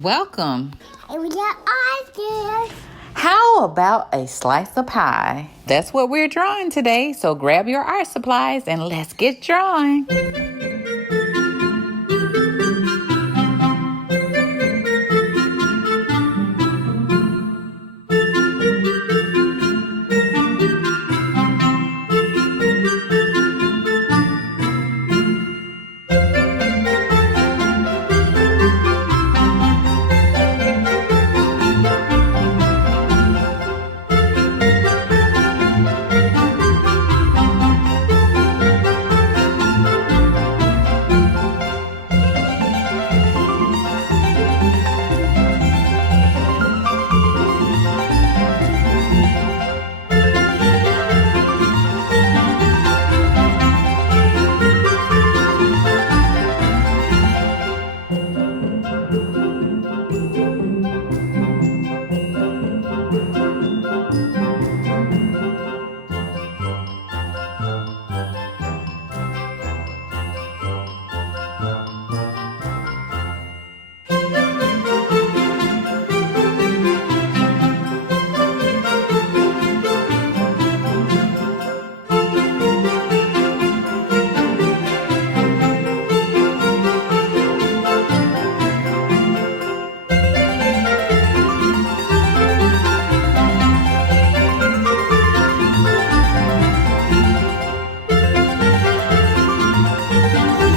Welcome. We got ideas. How about a slice of pie? That's what we're drawing today, so grab your art supplies and let's get drawing.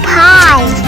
Pie.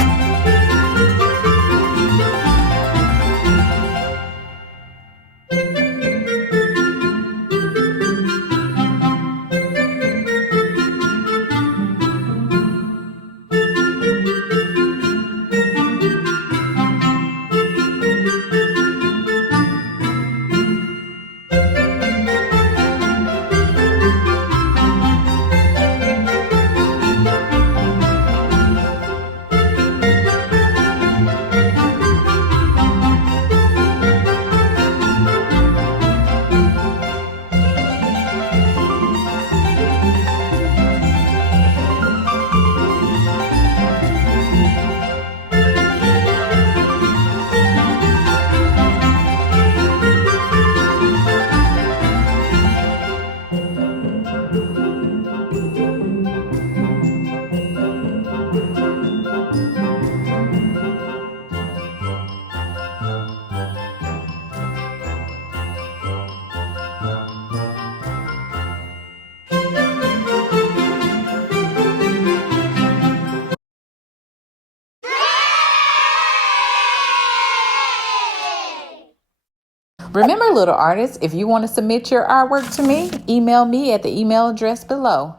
Remember, little artists, if you want to submit your artwork to me, email me at the email address below.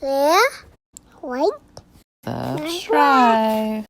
Share, like, Subscribe.